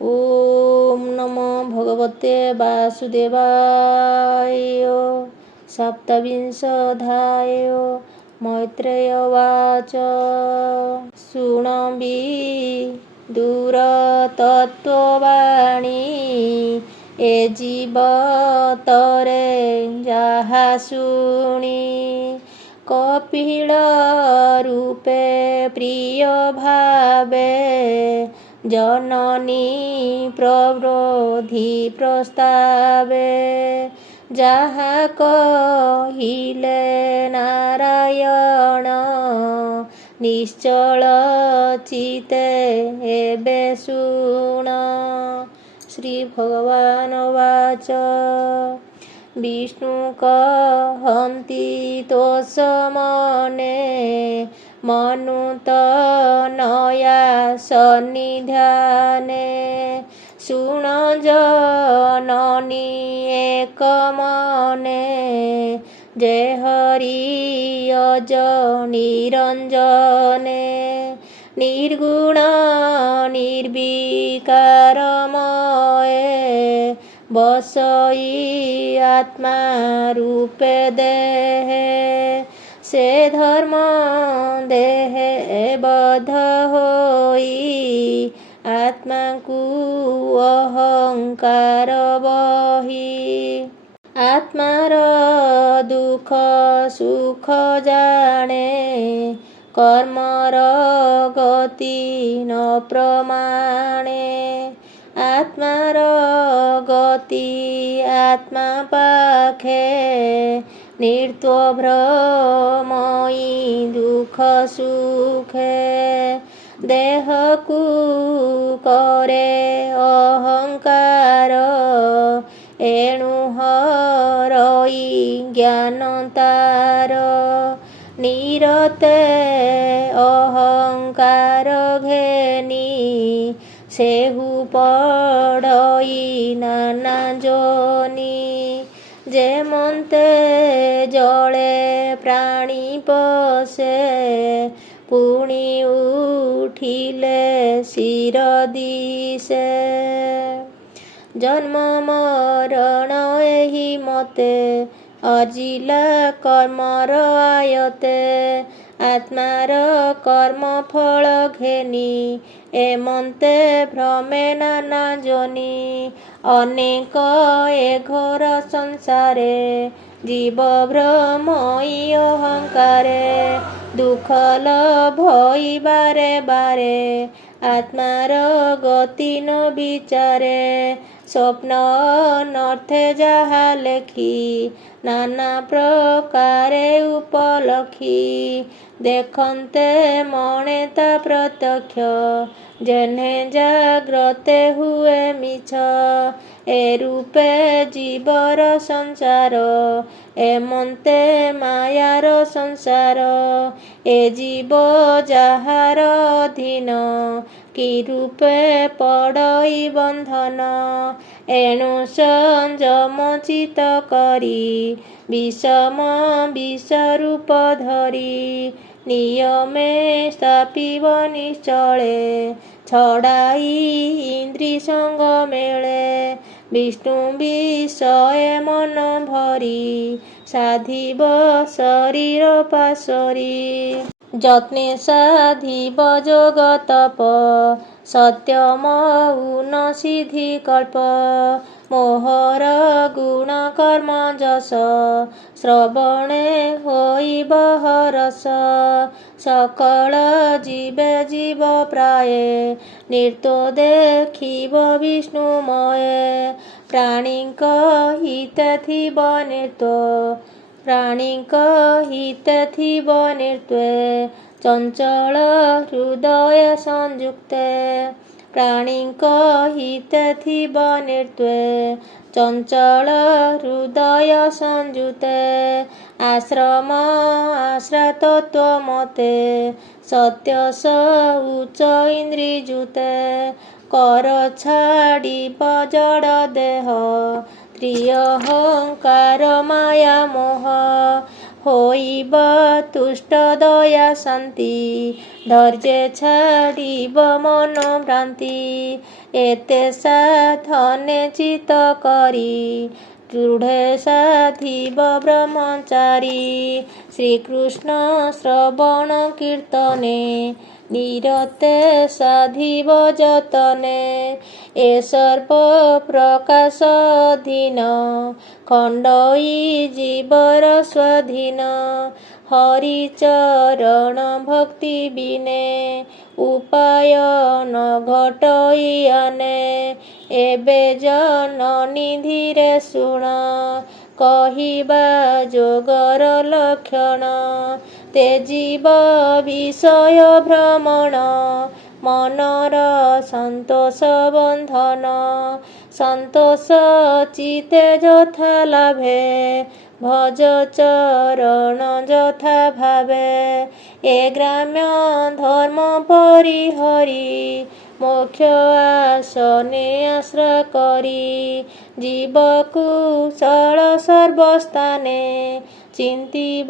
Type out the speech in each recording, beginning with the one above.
ओम नमो भगवते वासुदेवाय। सप्तविंशोऽध्याय। मैत्रेय उवाच। शृणोमि दूरतत्त्ववाणी ए जीवतरे ଯାହା ଶୁଣି କପିଳ ରୂପେ ପ୍ରିୟ ଭାବେ जननी प्रवृद्धि प्रस्तावे ଯାହା କହିଲେ ନାରାୟଣ ନିଶ୍ଚଳ ଚିତେ ଏବେ ଶୁଣ। ଶ୍ରୀ ଭଗବାନ ଉବାଚ। ବିଷ୍ଣୁ କହନ୍ତି ତୋଷମନେ ମନୁତନୟା ସନ୍ନିଧାନେ ଶୁଣ ଜନନୀ ଏକ ମନେ ଯେ ହରି ଅଜ ନିରଞ୍ଜନେ ନିର୍ଗୁଣ ନିର୍ବିକାରମୟେ ବସଇ ଆତ୍ମା ରୂପେ ଦେହେ ସେ ଧର୍ମ ଦେହେ ବଦ୍ଧ ହୋଇ ଆତ୍ମାକୁ ଅହଙ୍କାର ବହି ଆତ୍ମାର ଦୁଃଖ ସୁଖ ଜାଣେ କର୍ମର ଗତି ନ ପ୍ରମାଣେ ଆତ୍ମାର ଗତି ଆତ୍ମା ପାଖେ ନିର୍ତ୍ୱ ଭ୍ରମଇ ଦୁଃଖ ସୁଖେ ଦେହକୁ କରେ ଅହଙ୍କାର ଏଣୁ ହରଇ ଜ୍ଞାନ ତାର ନିରତେ ଅହଙ୍କାର ଘେନି ସେହୁ ପଡ଼ଇ ନାନା ଯୋନି ଯେମନ୍ତେ ଜଳେ ପ୍ରାଣୀ ପଶେ ପୁଣି ଉଠିଲେ ଶିର ଦିଶେ ଜନ୍ମ ମରଣ ଏହି ମତେ ଅଜିଲା କର୍ମର ଆୟତେ ଆତ୍ମାର କର୍ମ ଫଳ ଘେନି ଏମନ୍ତେ ଭ୍ରମେ ନାନା ଯୋନି ଅନେକ ଏ ଘୋର ସଂସାରେ ଜୀବ ଭ୍ରମଇ ଅହଙ୍କାରେ ଦୁଃଖ ଲଭଇ ବାରେ ବାରେ ଆତ୍ମାର ଗତି ନ ବିଚାରେ ସ୍ୱପ୍ନ ଅନର୍ଥେ ଯାହା ଲେଖି ନାନା ପ୍ରକାରେ ଉପଲକ୍ଷି ଦେଖନ୍ତେ ମଣେ ତା ପ୍ରତ୍ୟକ୍ଷ ଯେହ୍ନେ ଜାଗ୍ରତେ ହୁଏ ମିଛ ଏ ରୂପେ ଜୀବର ସଂସାର ଏମନ୍ତେ ମାୟାର ସଂସାର ଏ ଜୀବ ଯାହାର ଅଧୀନ କି ରୂପେ ପଡ଼ଇ ବନ୍ଧନ ଏଣୁ ସଂଯମ ଚିତ କରି ବିଷମ ବିଷ ରୂପ ଧରି ନିୟମେ ସ୍ଥାପିବ ନିଶ୍ଚଳେ ଛଡ଼ାଇ ଇନ୍ଦ୍ରି ସଙ୍ଗ ମେଳେ ବିଷ୍ଣୁ ବିଷୟ ମନ ଭରି ସାଧିବ ଶରୀର ପାଶରି ଯତ୍ନେ ସାଧିବ ଯୋଗ ତପ ସତ୍ୟ ମୌନ ସିଦ୍ଧି କଳ୍ପ ମୋହର ଗୁଣ କର୍ମ ଯଶ ଶ୍ରବଣେ ହୋଇବ ହରସ ସକଳ ଜୀବେ ଜୀବ ପ୍ରାୟେ ନିର୍ତ୍ୱ ଦେଖିବ ବିଷ୍ଣୁମୟେ ପ୍ରାଣୀଙ୍କ ହିତେ ଥିବ ନିର୍ତ୍ୱ ପ୍ରାଣୀଙ୍କ ହିତେ ଥିବ ନିର୍ତ୍ୱେ ଚଞ୍ଚଳ ହୃଦୟ ସଂଯୁକ୍ତେ ପ୍ରାଣୀଙ୍କ ହିତେ ଥିବ ନିର୍ତ୍ୱେ ଚଞ୍ଚଳ ହୃଦୟ ସଂଯୁକ୍ତେ ଆଶ୍ରମ ଆଶ୍ରାତତ୍ୱ ମତେ ସତ୍ୟ ଶୌଚ ଇନ୍ଦ୍ରିଯୁତେ କର ଛାଡ଼ିବ ଜଡ଼ ଦେହ ତ୍ରିଅହଙ୍କାର ମାୟା ମୋହ ହୋଇବ ତୁଷ୍ଟ ଦୟା ଶାନ୍ତି ଧୈର୍ଯ୍ୟ ଛାଡ଼ିବ ମନୋଭ୍ରାନ୍ତି एते साधने चित करी दृढे साधिब ब्रह्मचारी। श्रीकृष्ण श्रवण कीर्तने निरते साधिब जतने। ए सर्व प्रकाश दीन खंडई जीवर स्वाधीन। हरिचरण भक्ति बिने उपाय न घटई आने। एबे जननी धीरे शुण कहिबा जोगर लक्षण। तेजीव विषय भ्रमण मनर संतोष बंधन। संतोष चिते यथा लाभे भज चरण यथा भावे। ए ग्राम्य धर्म परिहरी मोक्ष आसने आश्रय करी। जीव कुशल सर्वस्थाने चिंतिब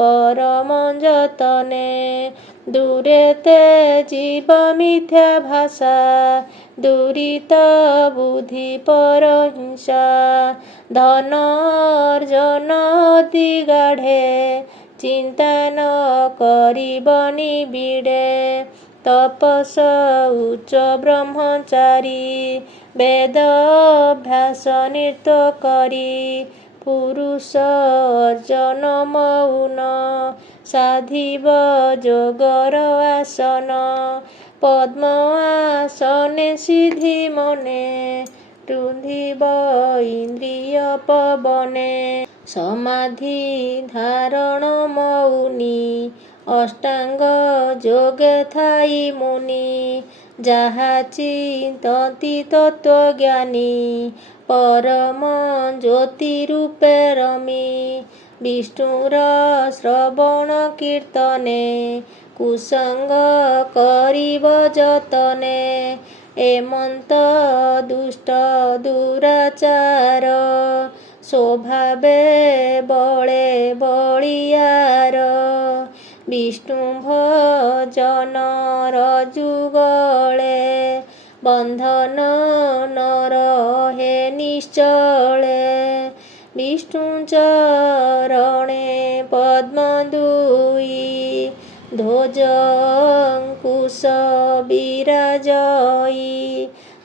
परम जतने। दूरे ते जीव मिथ्या भाषा दूरित बुद्धि परहिंसा। धन अर्जन अति गाढ़े चिंता न करिबनि बिड़े। तपस उच्च ब्रह्मचारी वेद अभ्यास नृत करी। पुरुष अर्जन मौन साधिब जोगर आसन। पद्म आसने सिद्धि मने रुंधिब इंद्रिय पवने। समाधि धारण मौनी अष्टांग जोगे थाई मुनि। जाहा चिंतति तत्वज्ञानी परम ज्योति रूपे रमी। विष्णुर श्रवण कीर्तने कुसंग करिब जतने। एमंत दुष्ट दुराचार स्वभावे बळे बलियार। विष्णु भजन रजुगले बंधन न रहे निश्चले। विष्णु चरणे पद्म दुई ध्वज अंकुश विराजई।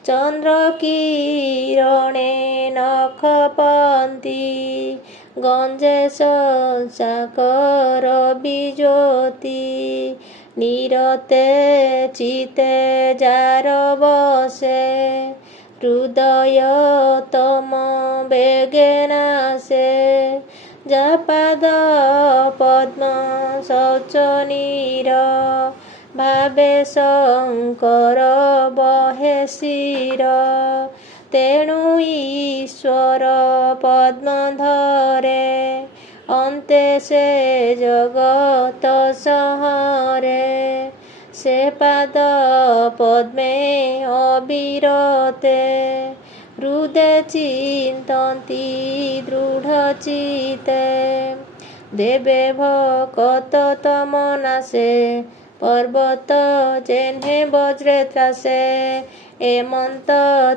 चंद्र किरणे नख पंती गंजे साकर विज्योति। निरते चिते जार बसे हृदय तम बेगे नासे। जापाद पद्म शौचनीर भावे शंकर बहे शिर। तेणु ईश्वर पद्म धरे अन्ते से जगत संहारे। से पाद पद्मे अविरते हृदय चिंतन्ति दृढ़ चिते। देवे भकत तमनासे पर्वत जेन्हे वज्रे त्रासे। एमंत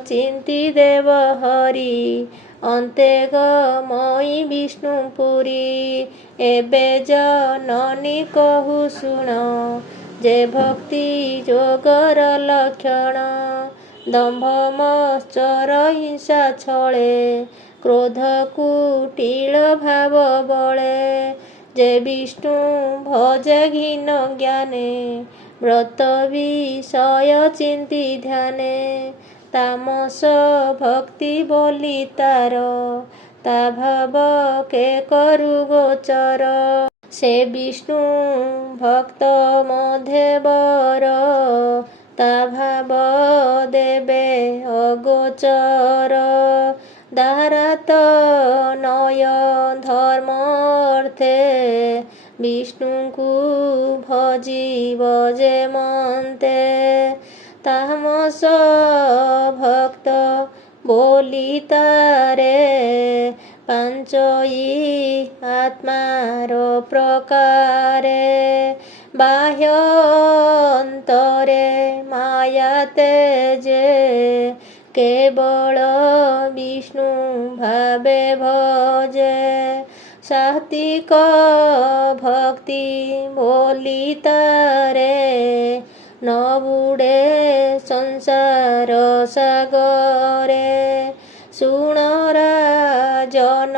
चिंती देव हरि अन्ते गमई विष्णुपुरी। एबे जननी कहु शुण जे भक्ति जोगर लक्षण। दंभ मत्सर हिंसा छले क्रोध कुटिल भाव बळे। जे विष्णु भजे घिन ज्ञाने व्रत विषय चिंती ध्याने। तामस भक्ति बोली तार ता भाव के करु गोचर। से विष्णु भक्त मध्य बर ता भाव देवे अगोचर। दारात नय धर्म अर्थे विष्णु को भजीव जे मनते। तामस भक्त बोली तारे पांचई आत्मार प्रकारे। बाह्य अंतरे माया तेजे केवल विष्णु भावे भजे सात्विक भक्ति बोली तारे न बुड़े संसार सागरे सुण राजन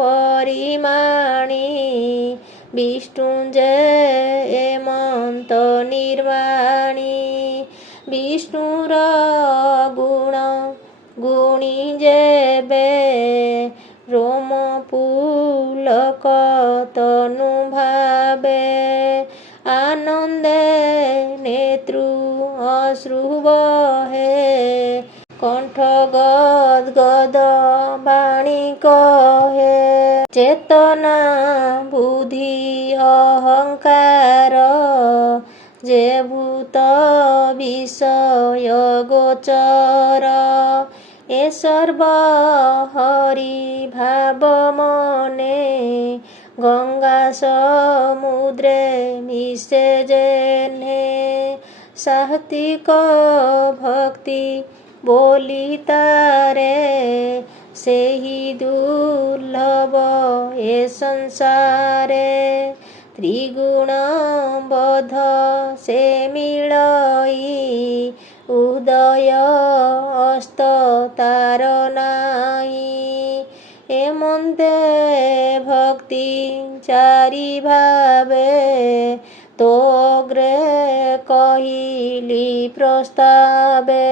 परिमाणी विष्णु जे एमंत निर्वाणी विष्णुर गुण गुणी जेबे रोम पुलक तनु भावे आनंदे नेत्रु अश्रु बहे कंठ गदगद बाणी कहे चेतना बुद्धि अहंकार जे भूत विषय गोचर ए सर्व हरि भाव मने गंगा समुद्रे मिशे जेने सात्विक भक्ति बोली तारे से ही दुर्लभ ए संसारे त्रिगुण बोध से मिलई उदय अस्त तार नाई एमंते भक्ति चारि भावे तो अग्रे कहिली प्रस्तावे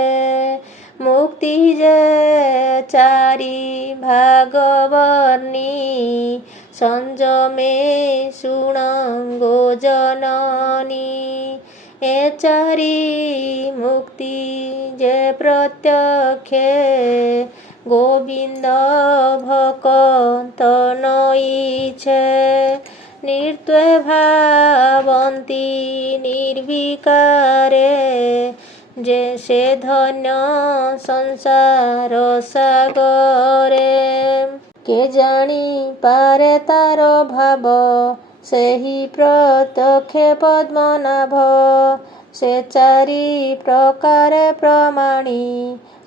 मुक्ति जे चारि भागवर्णी संजमे सुणंगो जननी ए चारि मुक्ति जे प्रत्यक्षे गोविंद भक्त नईछे निर्त्वे भावन्ति निर्विकारे जे से धन्य संसार सागरे के जानी पारे तार भाव सेही प्रत्यक्ष पद्मनाभ से चारि प्रकारे प्रमाणी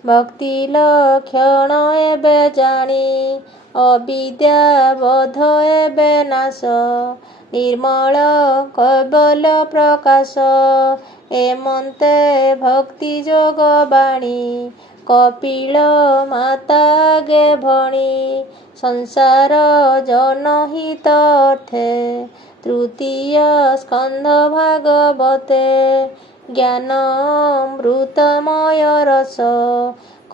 भक्ति लक्षण एबे जानी अविद्या बोध एबे नाश निर्मल कैवल्य प्रकाश एमंते भक्ति जोग बाणी कपिल माता गे भणी संसार जनहित अर्थे तृतीय स्कंध भागवते ज्ञानामृतमय रस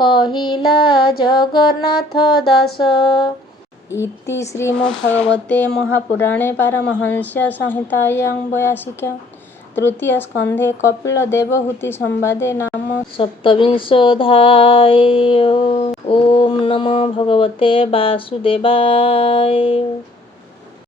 कहिला जगन्नाथ दास इति श्रीमद्भागवते महापुराणे पारमहंस्य संहितायां 82 तृतीय स्कंधे कपिल देवहूति संवादे नाम 27 ओम नमो भगवते वासुदेवाय।